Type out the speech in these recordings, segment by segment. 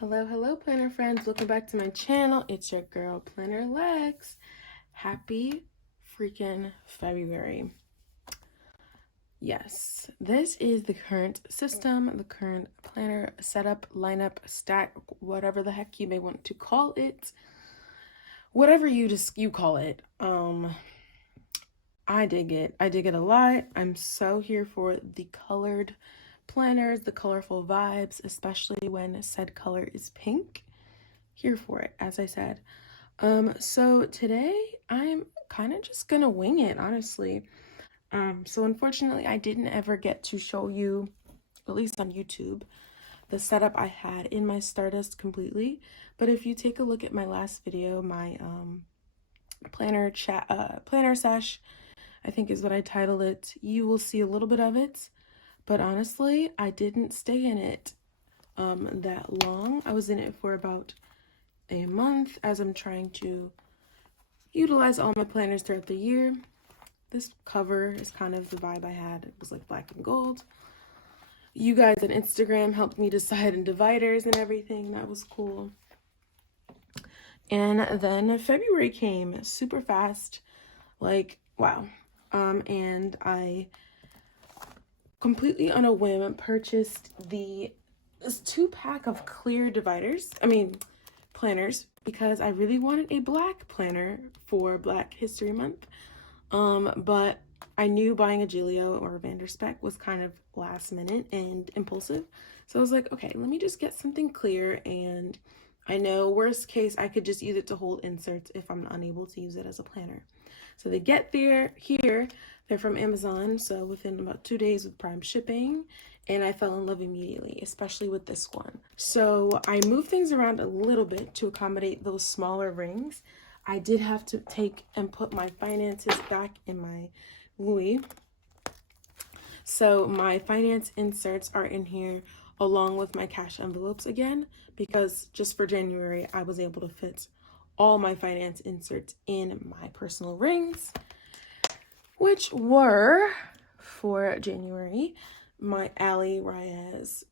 Hello, planner friends. Welcome back to my channel. It's your girl, Planner Lex. Happy freaking February. Yes, this is the current system, the current planner setup, lineup, stack, whatever the heck you may want to call it. Whatever you call it. I dig it. I dig it a lot. I'm so here for the colored planners, the colorful vibes, especially when said color is pink. Here for it, as I said. So today I'm kind of just gonna wing it, honestly. So unfortunately I didn't ever get to show you, at least on YouTube, the setup I had in my Stardust completely. But if you take a look at my last video, my planner sesh, I think is what I titled it, you will see a little bit of it. But honestly, I didn't stay in it that long. I was in it for about a month as I'm trying to utilize all my planners throughout the year. This cover is kind of the vibe I had. It was like black and gold. You guys on Instagram helped me decide on dividers and everything. That was cool. And then February came super fast. Like, wow. And I completely on a whim purchased this 2-pack of clear planners, because I really wanted a black planner for Black History Month. But I knew buying a Giglio or a Vanderspec was kind of last minute and impulsive. So I was like, okay, let me just get something clear, and I know worst case I could just use it to hold inserts if I'm unable to use it as a planner. So they get there here. They're from Amazon, so within about 2 days with Prime shipping, and I fell in love immediately, especially with this one. So I moved things around a little bit to accommodate those smaller rings. I did have to take and put my finances back in my Louis. So my finance inserts are in here along with my cash envelopes again, because just for January, I was able to fit all my finance inserts in my personal rings, which were, for January, my Ali Reyes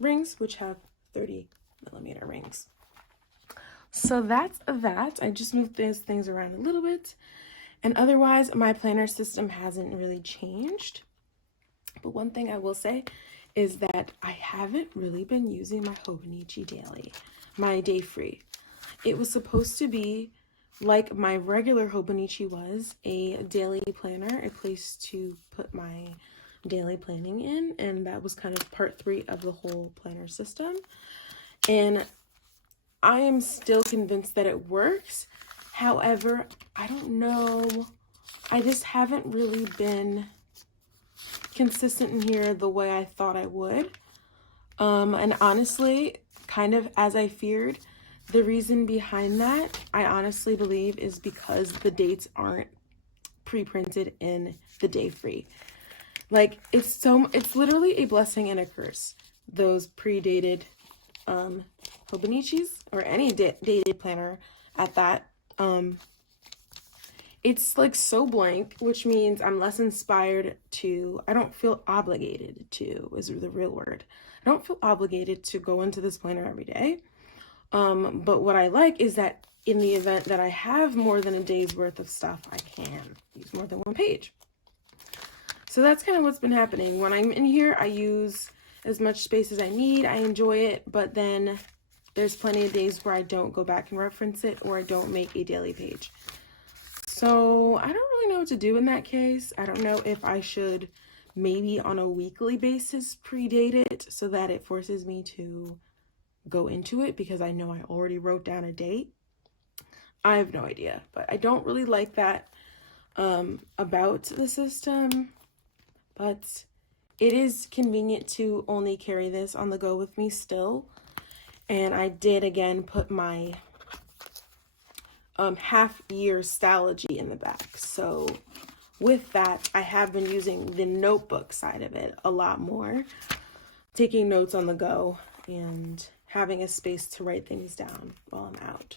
rings, which have 30mm rings. So that's that. I just moved these things around a little bit. And otherwise, my planner system hasn't really changed. But one thing I will say is that I haven't really been using my Hobonichi daily, my day free. It was supposed to be like my regular Hobonichi was, a daily planner, a place to put my daily planning in, and that was kind of part 3 of the whole planner system. And I am still convinced that it works. However, I don't know, I just haven't really been consistent in here the way I thought I would. And honestly, kind of as I feared, the reason behind that, I honestly believe, is because the dates aren't pre-printed in the day free. Like, it's literally a blessing and a curse, those pre-dated Hobonichis, or any dated planner at that. It's like so blank, which means I'm less inspired to, I don't feel obligated to, is the real word. I don't feel obligated to go into this planner every day. But what I like is that in the event that I have more than a day's worth of stuff, I can use more than one page. So that's kind of what's been happening. When I'm in here, I use as much space as I need. I enjoy it, but then there's plenty of days where I don't go back and reference it, or I don't make a daily page. So I don't really know what to do in that case. I don't know if I should maybe on a weekly basis predate it so that it forces me to go into it, because I know I already wrote down a date. I have no idea, but I don't really like that about the system, but it is convenient to only carry this on the go with me still. And I did again put my half-year Stalogy in the back. So with that, I have been using the notebook side of it a lot more, taking notes on the go and having a space to write things down while I'm out.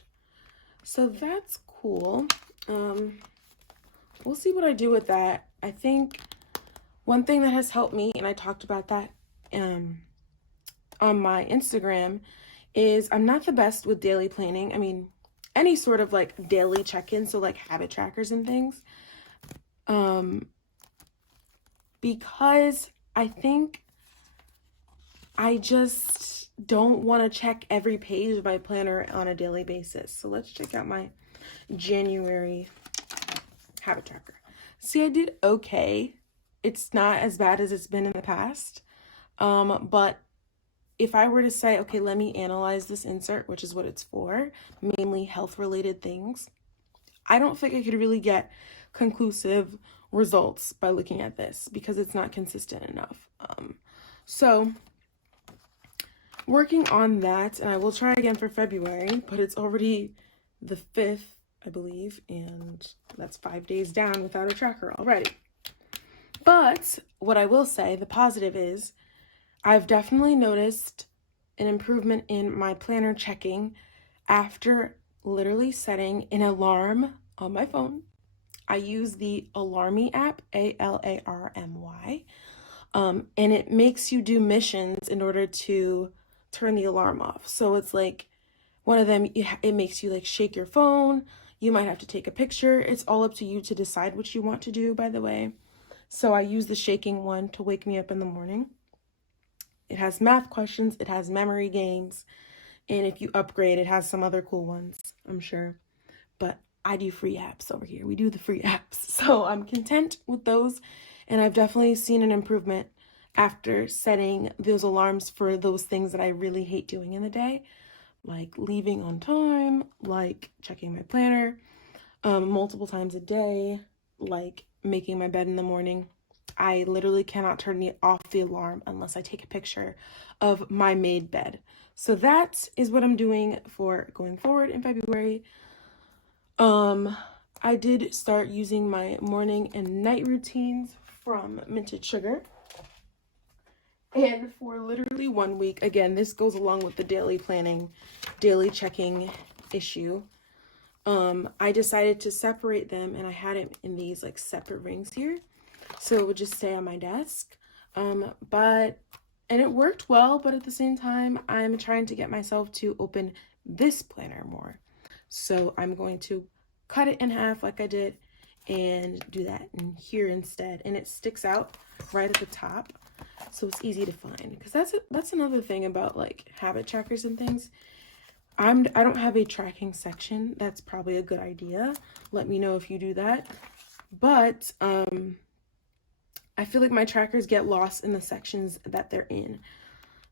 So that's cool. We'll see what I do with that. I think one thing that has helped me, and I talked about that on my Instagram, is I'm not the best with daily planning. I mean, any sort of like daily check-in, so like habit trackers and things. Because I think I just don't want to check every page of my planner on a daily basis. So let's check out my January habit tracker. See, I did okay. It's not as bad as it's been in the past. But if I were to say, okay, let me analyze this insert, which is what it's for, mainly health related things, I don't think I could really get conclusive results by looking at this because it's not consistent enough. So working on that, and I will try again for February, but it's already the 5th, I believe, and that's 5 days down without a tracker already. But what I will say, the positive is, I've definitely noticed an improvement in my planner checking after literally setting an alarm on my phone. I use the Alarmy app, Alarmy, and it makes you do missions in order to turn the alarm off. So it's like one of them, it makes you like shake your phone. You might have to take a picture. It's all up to you to decide what you want to do, by the way. So I use the shaking one to wake me up in the morning. It has math questions, it has memory games, and if you upgrade, it has some other cool ones, I'm sure. But I do free apps over here. We do the free apps. So I'm content with those, and I've definitely seen an improvement after setting those alarms for those things that I really hate doing in the day, like leaving on time, like checking my planner multiple times a day, like making my bed in the morning. I literally cannot turn off the alarm unless I take a picture of my made bed. So that is what I'm doing for going forward in February. I did start using my morning and night routines from Minted Sugar. And for literally 1 week, again, this goes along with the daily planning, daily checking issue. I decided to separate them, and I had it in these like separate rings here. So it would just stay on my desk. And it worked well, but at the same time, I'm trying to get myself to open this planner more. So I'm going to cut it in half like I did and do that in here instead. And it sticks out right at the top, so it's easy to find. Because that's another thing about like habit trackers and things. I don't have a tracking section. That's probably a good idea. Let me know if you do that. But I feel like my trackers get lost in the sections that they're in.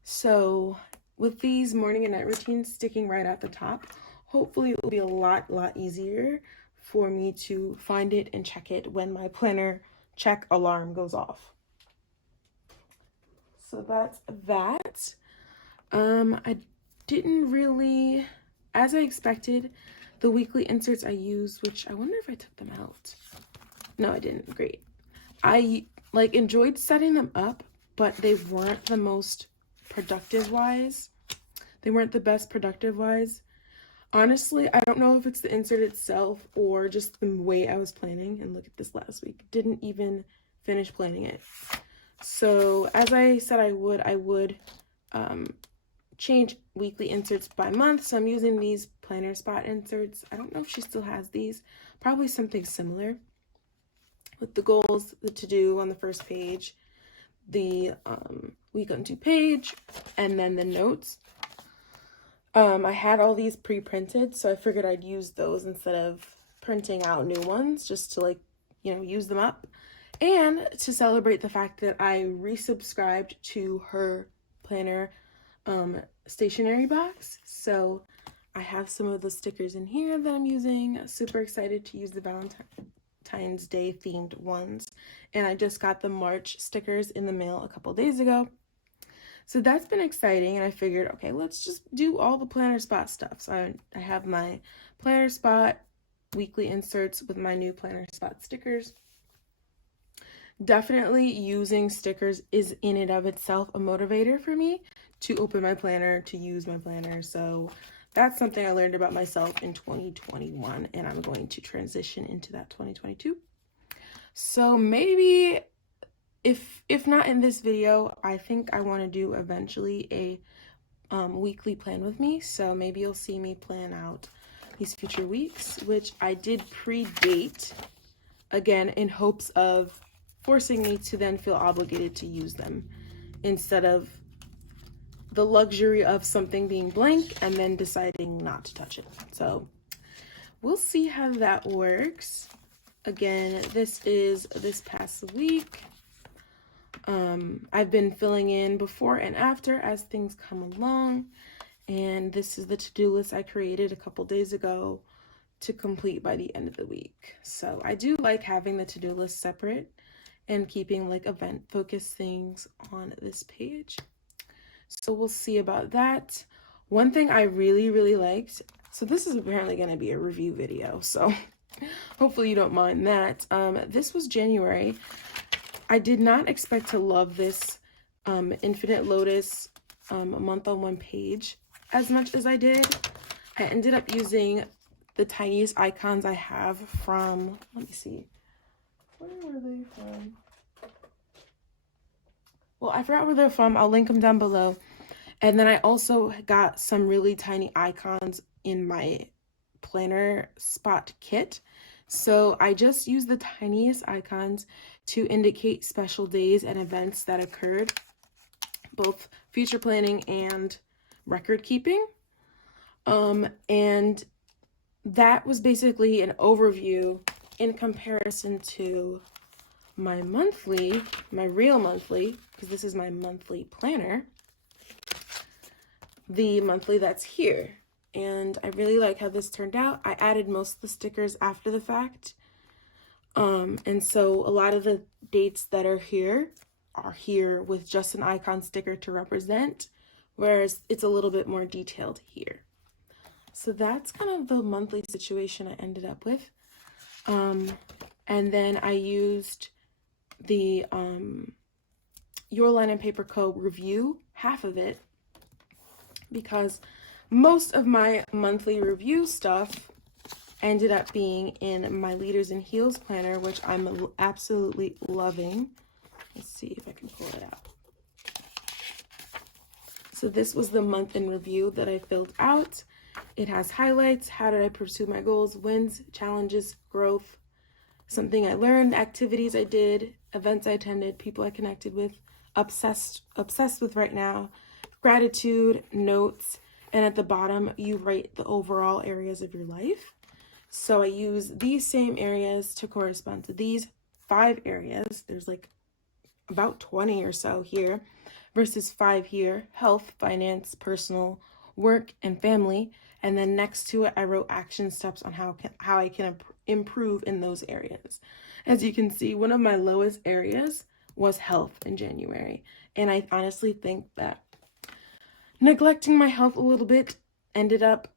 So with these morning and night routines sticking right at the top, hopefully it will be a lot easier for me to find it and check it when my planner check alarm goes off. So that's that. I didn't really, as I expected, the weekly inserts I used, which I wonder if I took them out. No, I didn't. Great. I enjoyed setting them up, but they weren't the most productive wise. They weren't the best productive wise. Honestly, I don't know if it's the insert itself or just the way I was planning. And look at this last week. Didn't even finish planning it. So as I said I would change weekly inserts by month. So I'm using these planner spot inserts. I don't know if she still has these. Probably something similar, with the goals, the to-do on the first page, the week on 2 page, and then the notes. I had all these pre-printed, so I figured I'd use those instead of printing out new ones, just to use them up. And to celebrate the fact that I resubscribed to her planner stationery box. So I have some of the stickers in here that I'm using. Super excited to use the Valentine's Day themed ones, and I just got the March stickers in the mail a couple days ago, so that's been exciting. And I figured, okay, let's just do all the planner spot stuff. So I have my planner spot weekly inserts with my new planner spot stickers. Definitely using stickers is in and of itself a motivator for me to open my planner, to use my planner. So that's something I learned about myself in 2021, and I'm going to transition into that 2022. So maybe, if not in this video, I think I want to do eventually a weekly plan with me. So maybe you'll see me plan out these future weeks, which I did pre-date, again, in hopes of forcing me to then feel obligated to use them instead of the luxury of something being blank and then deciding not to touch it. So we'll see how that works. Again, this is this past week. I've been filling in before and after as things come along, and this is the to-do list I created a couple days ago to complete by the end of the week. So I do like having the to-do list separate and keeping like event focused things on this page. So we'll see about that. One thing I really liked, so this is apparently going to be a review video, so hopefully you don't mind that. This was January. I did not expect to love this Infinite Lotus month on one page as much as I did. I ended up using the tiniest icons I have from, let me see, where were they from? Well, I forgot where they're from. I'll link them down below. And then I also got some really tiny icons in my planner spot kit. So I just used the tiniest icons to indicate special days and events that occurred, both future planning and record keeping. And that was basically an overview in comparison to my monthly, my real monthly, because this is my monthly planner, the monthly that's here. And I really like how this turned out. I added most of the stickers after the fact. And so a lot of the dates that are here with just an icon sticker to represent, whereas it's a little bit more detailed here. So that's kind of the monthly situation I ended up with. And then I used the Your Line and Paper Co. review, half of it, because most of my monthly review stuff ended up being in my Leaders and Heels planner, which I'm absolutely loving. Let's see if I can pull it out. So this was the month in review that I filled out. It has highlights, how did I pursue my goals, wins, challenges, growth, something I learned, activities I did, events I attended, people I connected with, obsessed with right now, gratitude, notes, and at the bottom you write the overall areas of your life. So I use these same areas to correspond to these 5 areas. There's like about 20 or so here versus 5 here: health, finance, personal, work, and family. And then next to it I wrote action steps on how I can improve in those areas. As you can see, one of my lowest areas was health in January, and I honestly think that neglecting my health a little bit ended up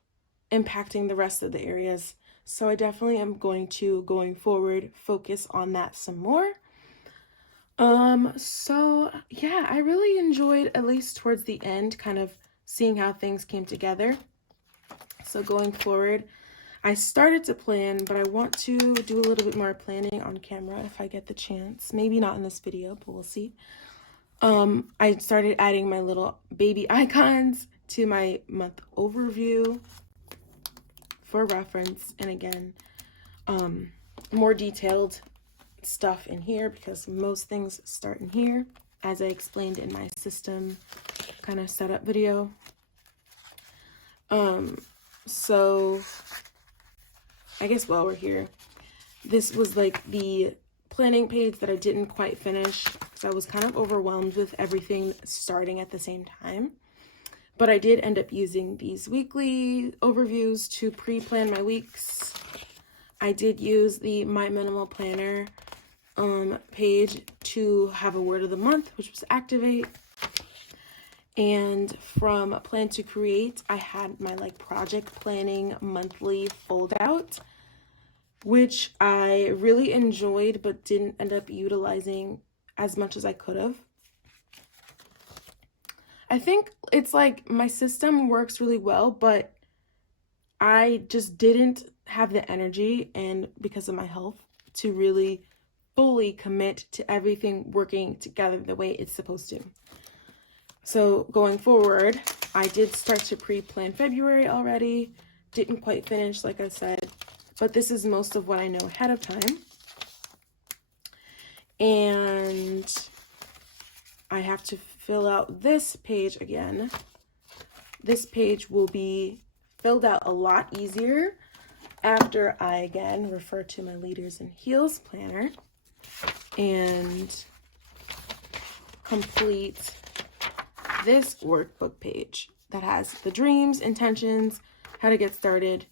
impacting the rest of the areas. So I definitely am going to, going forward, focus on that some more. So yeah, I really enjoyed, at least towards the end, kind of seeing how things came together. So going forward, I started to plan, but I want to do a little bit more planning on camera if I get the chance. Maybe not in this video, but we'll see. I started adding my little baby icons to my month overview for reference. And again, more detailed stuff in here because most things start in here, as I explained in my system kind of setup video. So I guess while we're here, this was like the planning page that I didn't quite finish because I was kind of overwhelmed with everything starting at the same time. But I did end up using these weekly overviews to pre-plan my weeks. I did use the My Minimal Planner page to have a word of the month, which was activate. And from Plan to Create, I had my like project planning monthly fold out, which I really enjoyed but didn't end up utilizing as much as I could have. I think it's like my system works really well, but I just didn't have the energy, and because of my health, to really fully commit to everything working together the way it's supposed to. So going forward, I did start to pre-plan February already. Didn't quite finish, like I said, but this is most of what I know ahead of time. And I have to fill out this page again. This page will be filled out a lot easier after I again refer to my Leaders in Heels planner and complete this workbook page that has the dreams, intentions, how to get started,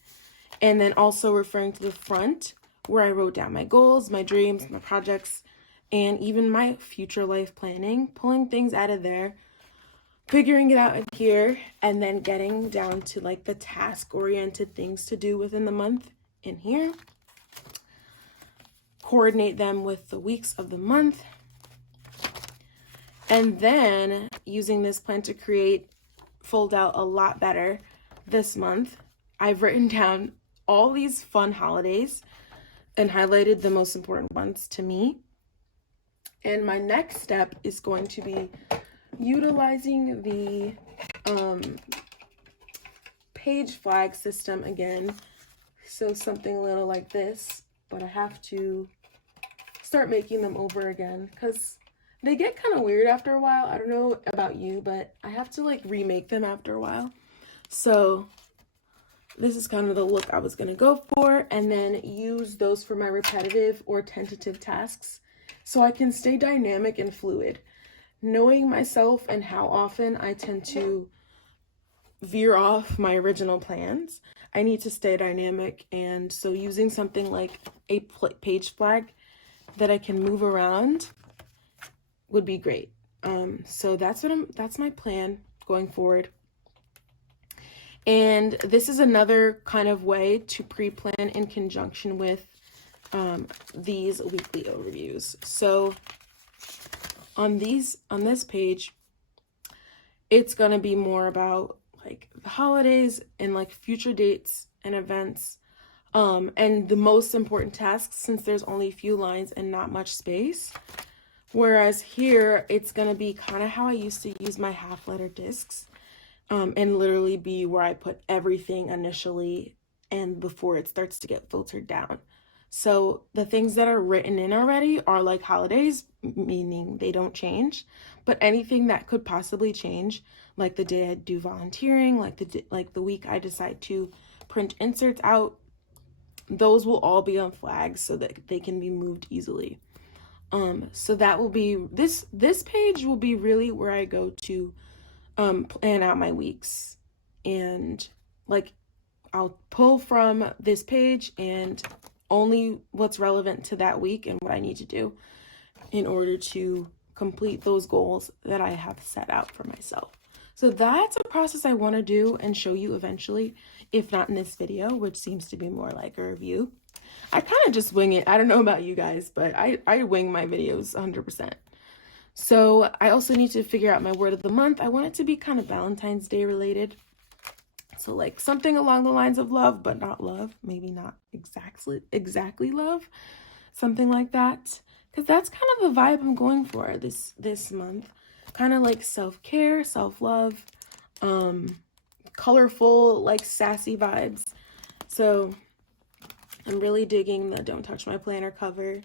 and then also referring to the front where I wrote down my goals, my dreams, my projects, and even my future life planning, pulling things out of there, figuring it out in here, and then getting down to like the task-oriented things to do within the month in here. Coordinate them with the weeks of the month. And then using this plan to create, fold out a lot better this month. I've written down all these fun holidays and highlighted the most important ones to me. And my next step is going to be utilizing the page flag system again. So something a little like this, but I have to start making them over again because they get kind of weird after a while. I don't know about you, but I have to like remake them after a while. So this is kind of the look I was going to go for, and then use those for my repetitive or tentative tasks so I can stay dynamic and fluid. Knowing myself and how often I tend to veer off my original plans, I need to stay dynamic, and so using something like a page flag that I can move around would be great. So that's my plan going forward. And this is another kind of way to pre-plan in conjunction with these weekly overviews. So on this page, it's gonna be more about like the holidays and like future dates and events, and the most important tasks, since there's only a few lines and not much space. Whereas here, it's gonna be kind of how I used to use my half-letter discs, and literally be where I put everything initially and before it starts to get filtered down. So the things that are written in already are like holidays, meaning they don't change, but anything that could possibly change, like the day I do volunteering, like the week I decide to print inserts out, those will all be on flags so that they can be moved easily. So that will be, this page will be really where I go to plan out my weeks, and like I'll pull from this page and only what's relevant to that week and what I need to do in order to complete those goals that I have set out for myself. So that's a process I want to do and show you eventually, if not in this video, which seems to be more like a review. I kind of just wing it. I don't know about you guys, but I wing my videos 100%. So I also need to figure out my word of the month. I want it to be kind of Valentine's Day related. So like something along the lines of love, but not love. Maybe not exactly love. Something like that. Because that's kind of the vibe I'm going for this month. Kind of like self-care, self-love, colorful, like sassy vibes. So I'm really digging the Don't Touch My Planner cover.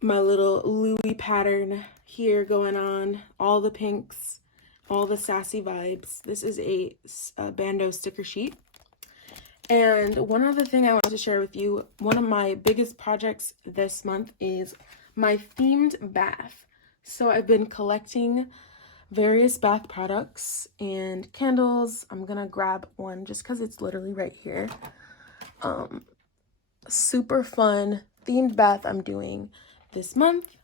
My little Louis pattern here going on. All the pinks, all the sassy vibes. This is a Bando sticker sheet. And one other thing I wanted to share with you, one of my biggest projects this month is my themed bath. So I've been collecting various bath products and candles. I'm gonna grab one just because it's literally right here. Super fun themed bath I'm doing this month.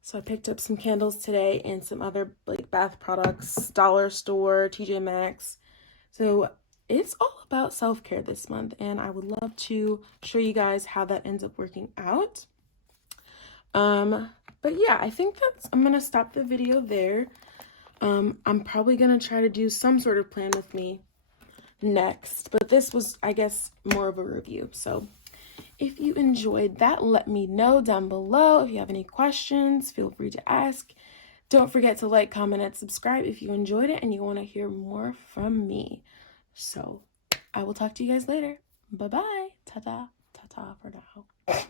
So I picked up some candles today and some other like bath products, dollar store, TJ Maxx. So it's all about self-care this month, and I would love to show you guys how that ends up working out. But yeah, I think I'm gonna stop the video there. I'm probably gonna try to do some sort of plan with me next, but this was, I guess, more of a review. So if you enjoyed that, let me know down below. If you have any questions, feel free to ask Don't forget to like, comment, and subscribe if you enjoyed it and you want to hear more from me. So I will talk to you guys later. Bye-bye. Ta-ta. Ta-ta for now.